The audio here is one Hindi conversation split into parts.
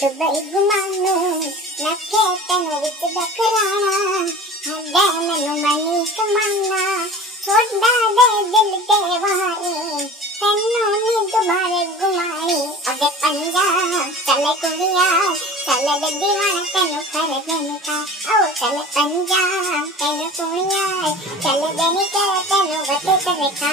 दुबई घुमानो नखे तेनु विच दकराना हदे मैनू मनी कमाना छोड़ा दे दिल के वारी तेनू नी दुबारे घुमानी अबे पंजाब चले कुड़िया चले दे दीवाना तेनू कर देने का ओ चले पंजाब तेनू कुड़िया चले देने का तेनू बते करे का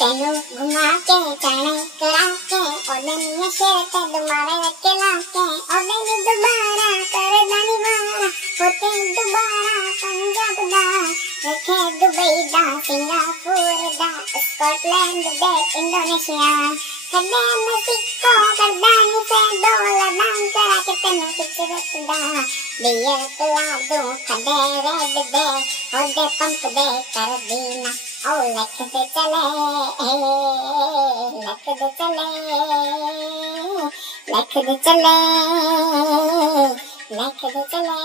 तेनू घुमा के चने करा के ओदनी शेर ते दुमारे रखे लाके ओदनी दोबारा कर दानी वारा होते दोबारा पंजाब दा रखे दुबई दा सिंगापुर दा स्कॉटलैंड दे इंडोनेशिया कदे मेक्सिको करदानी से डॉलर दान करा के तेनू खूबसूरत दा दिए पिला दो कदे रेड दे ओदे पंप दे कर दीना ओ लख दे चले लख दे चले लख दे चले लख दे चले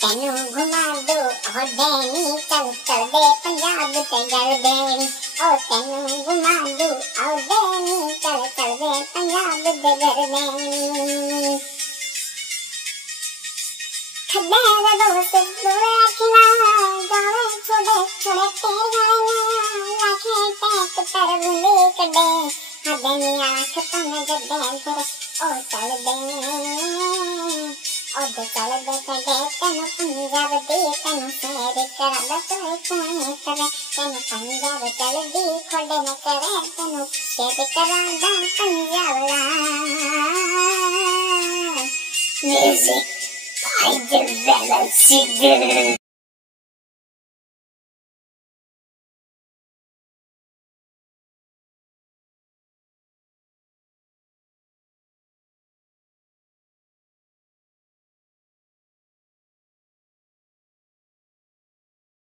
तेनू घुमा दो हो देनी चल चल दे पंजाब ते गल देनी ओ तेनू घुमा दो ओ देनी चल चल दे पंजाब दे गल देनी खदे दोस्त दूर रखना गावे छोड़े छोड़े तेरे गाना लाखे टैक तर बुले कदे हदे नी आँख तो न जदे फिर ओ चल दे कदे तेनू पंजाब दी तेनू शेर करा दे कोई करे तेनू पंजाब चल दी खोडे न करे तेनू शेर करा दा पंजाब ला म्यूजिक I develop cigarette.